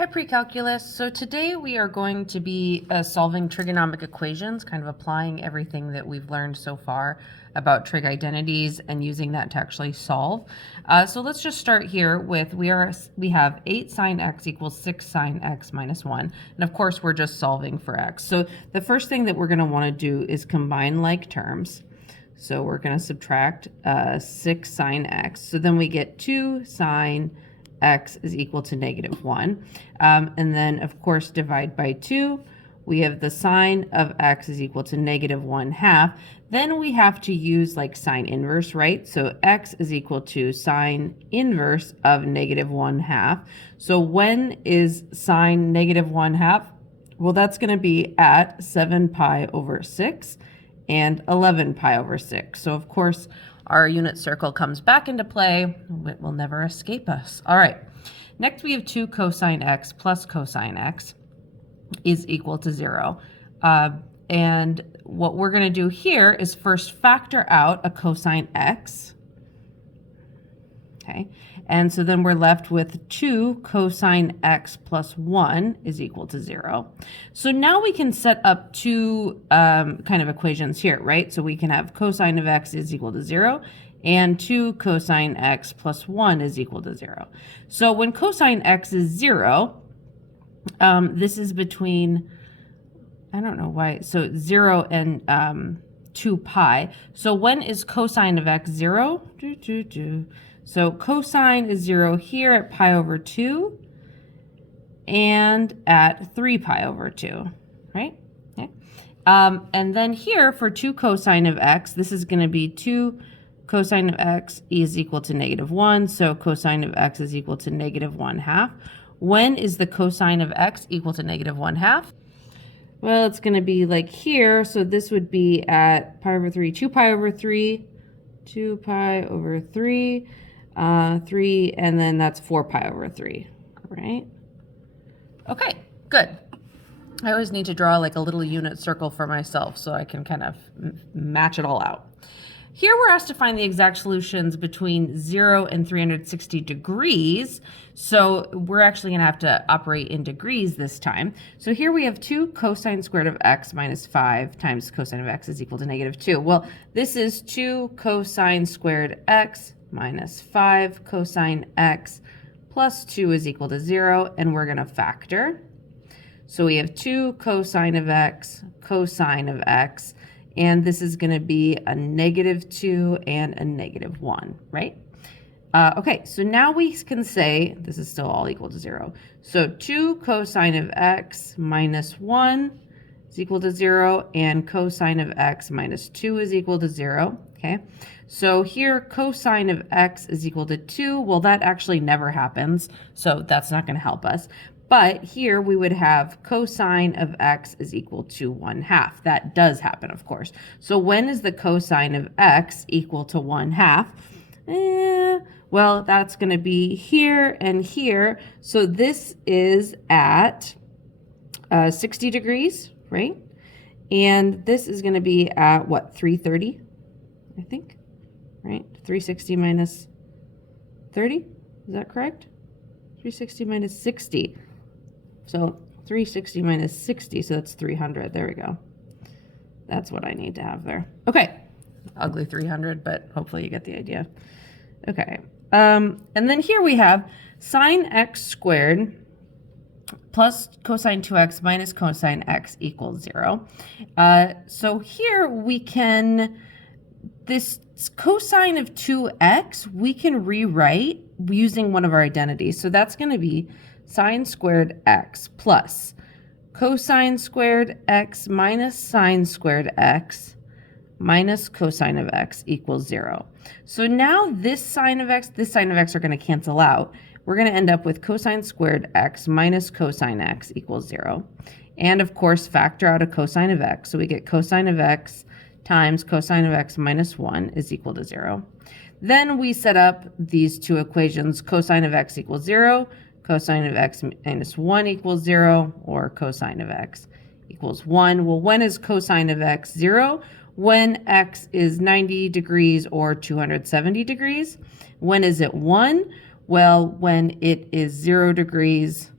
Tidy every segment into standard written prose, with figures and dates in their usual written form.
Hi, pre-calculus. So today we are going to be solving trigonometric equations, kind of applying everything that we've learned so far about trig identities and using that to actually solve. So let's just start here with, we have 8 sine x equals 6 sine x minus 1. And of course, we're just solving for x. So the first thing that we're going to want to do is combine like terms. So we're going to subtract 6 sine x. So then we get 2 sine x is equal to negative 1. And then, of course, divide by 2. We have the sine of x is equal to negative 1/2. Then we have to use like sine inverse, right? So x is equal to sine inverse of negative 1/2. So when is sine negative 1/2? Well, that's going to be at 7 pi over 6 and 11 pi over 6. So, of course, our unit circle comes back into play. It will never escape us. All right. Next, we have 2 cosine x plus cosine x is equal to 0. And what we're going to do here is first factor out a cosine x. Okay. And so then we're left with 2 cosine x plus 1 is equal to 0. So now we can set up two kind of equations here, right? So we can have cosine of x is equal to 0 and 2 cosine x plus 1 is equal to 0. So when cosine x is 0, this is between, I don't know why, so 0 and 2 pi. So when is cosine of x 0? So cosine is 0 here at pi over 2 and at 3 pi over 2, right? Okay. And then here for 2 cosine of x, this is going to be 2 cosine of x is equal to negative 1. So cosine of x is equal to negative 1/2. When is the cosine of x equal to negative 1/2? Well, it's going to be like here. So this would be at pi over 3, 2 pi over 3, 2 pi over 3. 3, and then that's 4 pi over 3, right? Okay, good. I always need to draw like a little unit circle for myself so I can kind of match it all out. Here we're asked to find the exact solutions between 0 and 360 degrees. So we're actually going to have to operate in degrees this time. So here we have 2 cosine squared of x minus 5 times cosine of x is equal to negative 2. Well, this is 2 cosine squared x minus 5 cosine x plus 2 is equal to 0, and we're going to factor. So we have 2 cosine of x, and this is going to be a negative 2 and a negative 1, right? Okay, so now we can say this is still all equal to 0. So 2 cosine of x minus 1 is equal to 0, and cosine of x minus 2 is equal to 0. Okay, so here cosine of x is equal to 2. Well, that actually never happens, so that's not going to help us. But here we would have cosine of x is equal to 1/2. That does happen, of course. So when is the cosine of x equal to 1/2? Well, that's going to be here and here. So this is at 60 degrees, right? And this is going to be at what, 330? I think, right? 360 minus 30, is that correct? 360 minus 60. So 360 minus 60, so that's 300. There we go. That's what I need to have there. Okay, ugly 300, but hopefully you get the idea. Okay, and then here we have sine x squared plus cosine 2x minus cosine x equals 0. So here we can, this cosine of 2x, we can rewrite using one of our identities. So that's going to be sine squared x plus cosine squared x minus sine squared x minus cosine of x equals 0. So now this sine of x are going to cancel out. We're going to end up with cosine squared x minus cosine x equals 0. And of course, factor out a cosine of x. So we get cosine of x times cosine of x minus 1 is equal to 0. Then we set up these two equations, cosine of x equals 0, cosine of x minus 1 equals 0, or cosine of x equals 1. Well, when is cosine of x 0? When x is 90 degrees or 270 degrees. When is it 1? Well, when it is 0 degrees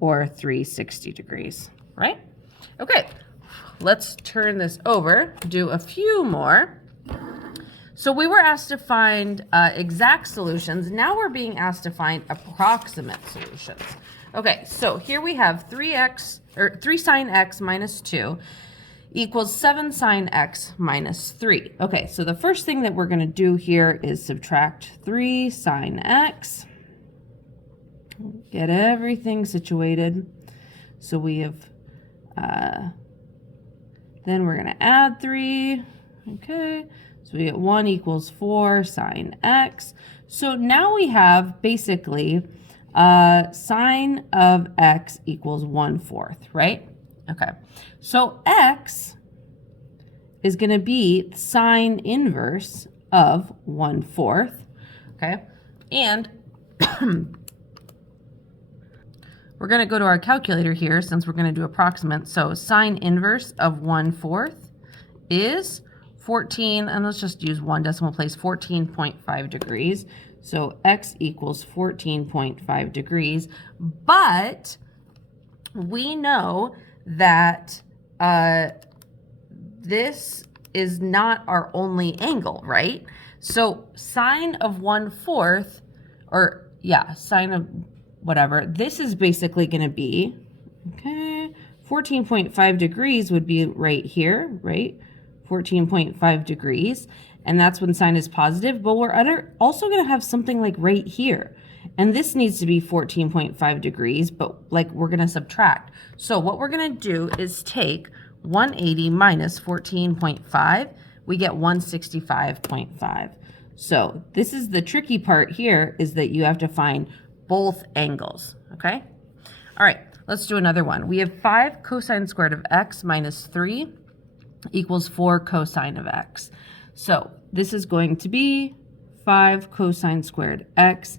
or 360 degrees, right? Okay, let's turn this over, do a few more. So we were asked to find exact solutions. Now we're being asked to find approximate solutions. Okay, so here we have 3 sine x minus 2 equals 7 sine x minus 3. Okay, so the first thing that we're going to do here is subtract 3 sine x. Get everything situated. So we have, then we're going to add 3. Okay, so we get 1 equals 4 sine x. So now we have basically sine of x equals 1/4, right? Okay, so x is going to be sine inverse of 1/4, okay? And we're going to go to our calculator here since we're going to do approximate. So sine inverse of 1/4 is 14, and let's just use one decimal place, 14.5 degrees. So x equals 14.5 degrees, but we know that this is not our only angle, right? So sine of 1/4, or yeah, sine of whatever, this is basically going to be, okay, 14.5 degrees would be right here, right? 14.5 degrees, and that's when sine is positive, but we're also going to have something like right here. And this needs to be 14.5 degrees, but like we're going to subtract. So what we're going to do is take 180 minus 14.5. We get 165.5. So this is the tricky part here, is that you have to find both angles, okay? All right, let's do another one. We have 5 cosine squared of x minus 3 equals 4 cosine of x. So this is going to be 5 cosine squared x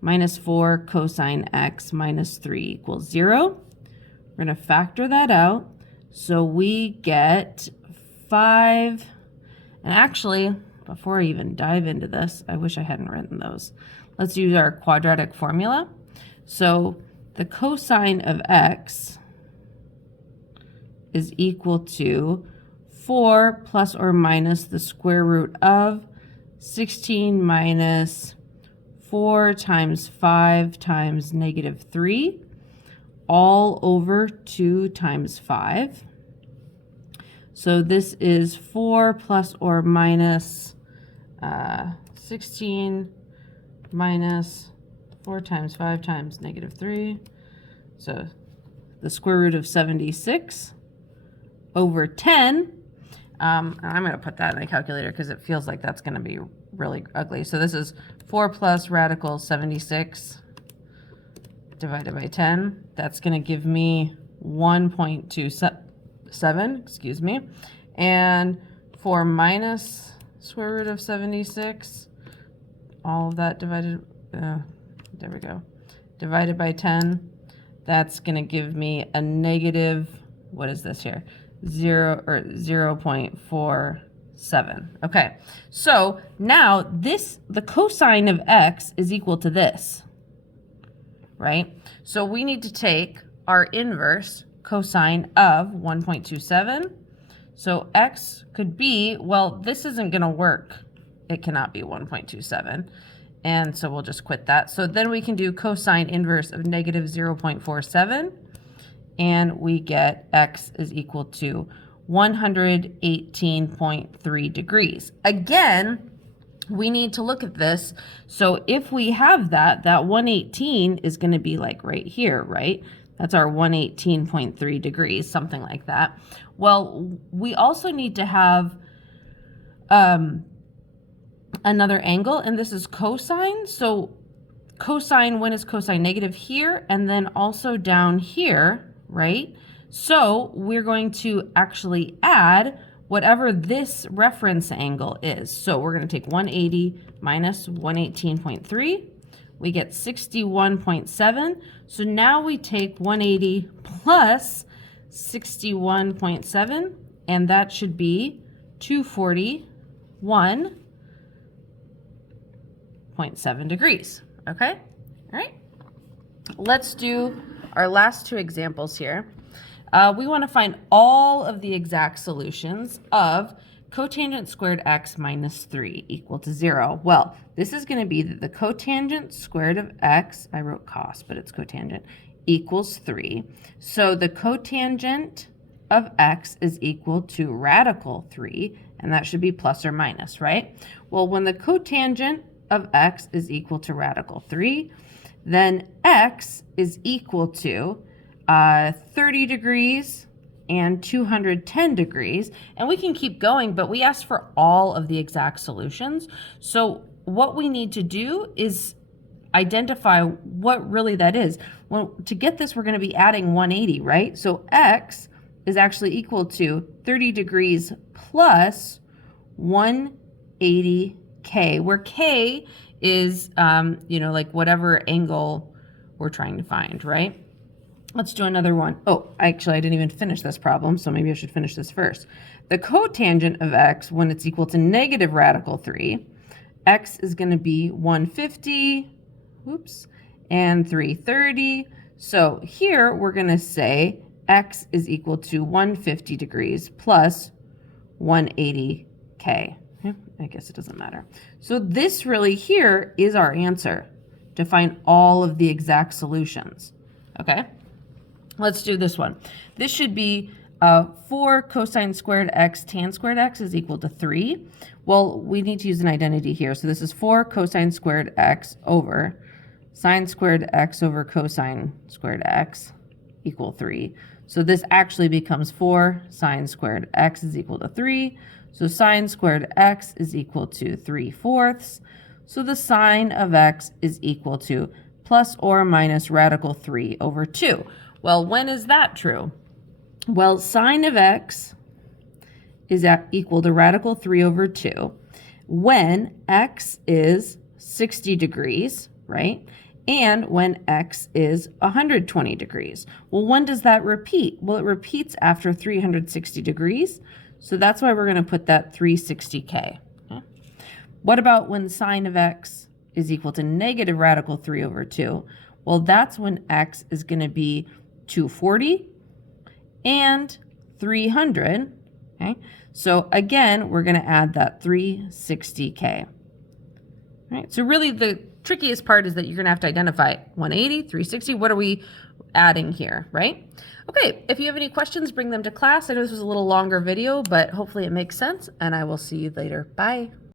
minus 4 cosine x minus 3 equals 0. We're going to factor that out. So we get 5, and actually, before I even dive into this, I wish I hadn't written those. Let's use our quadratic formula. So the cosine of x is equal to 4 plus or minus the square root of 16 minus 4 times 5 times negative 3, all over 2 times 5. So this is 4 plus or minus 16 minus 4 times 5 times negative 3. So the square root of 76 over 10. I'm going to put that in the calculator because it feels like that's going to be really ugly. So this is 4 plus radical 76 divided by 10. That's going to give me 1.27, excuse me. And 4 minus square root of 76, all of that divided, there we go, divided by 10. That's going to give me a negative, what is this here? 0.47. Okay, so now the cosine of x is equal to this, right? So we need to take our inverse cosine of 1.27. So x could be, well, this isn't going to work. It cannot be 1.27. And so we'll just quit that. So then we can do cosine inverse of negative 0.47. And we get x is equal to 118.3 degrees. Again, we need to look at this. So if we have that 118 is going to be like right here, right? That's our 118.3 degrees, something like that. Well, we also need to have another angle, and this is cosine. So cosine, when is cosine? Negative here, and then also down here, right? So we're going to actually add whatever this reference angle is. So we're going to take 180 minus 118.3. We get 61.7. So now we take 180 plus 61.7, and that should be 241.7 degrees. Okay? All right. Let's do our last two examples here. We want to find all of the exact solutions of cotangent squared x minus 3 equal to 0. Well, this is going to be that the cotangent squared of x, I wrote cos, but it's cotangent, equals 3. So the cotangent of x is equal to radical 3, and that should be plus or minus, right? Well, when the cotangent of x is equal to radical 3, then x is equal to 30 degrees and 210 degrees. And we can keep going, but we asked for all of the exact solutions. So what we need to do is identify what really that is. Well, to get this, we're going to be adding 180, right? So x is actually equal to 30 degrees plus 180k, where k is, like whatever angle we're trying to find, right? Let's do another one. Oh, actually, I didn't even finish this problem, so maybe I should finish this first. The cotangent of x, when it's equal to negative radical 3, x is going to be 150, and 330. So here we're going to say x is equal to 150 degrees plus 180k. I guess it doesn't matter. So this really here is our answer to find all of the exact solutions. Okay, let's do this one. This should be 4 cosine squared x tan squared x is equal to 3. Well, we need to use an identity here. So this is 4 cosine squared x over sine squared x over cosine squared x equal 3. So this actually becomes 4 sine squared x is equal to 3. So sine squared x is equal to 3/4. So the sine of x is equal to plus or minus radical 3 over 2. Well, when is that true? Well, sine of x is equal to radical 3 over 2 when x is 60 degrees, right? And when x is 120 degrees. Well, when does that repeat? Well, it repeats after 360 degrees. So that's why we're going to put that 360k. Okay. What about when sine of x is equal to negative radical 3 over 2? Well, that's when x is going to be 240 and 300. Okay. So again, we're going to add that 360k. All right. So really the trickiest part is that you're going to have to identify 180, 360. What are we adding here, right? Okay, if you have any questions, bring them to class. I know this was a little longer video, but hopefully it makes sense, and I will see you later. Bye.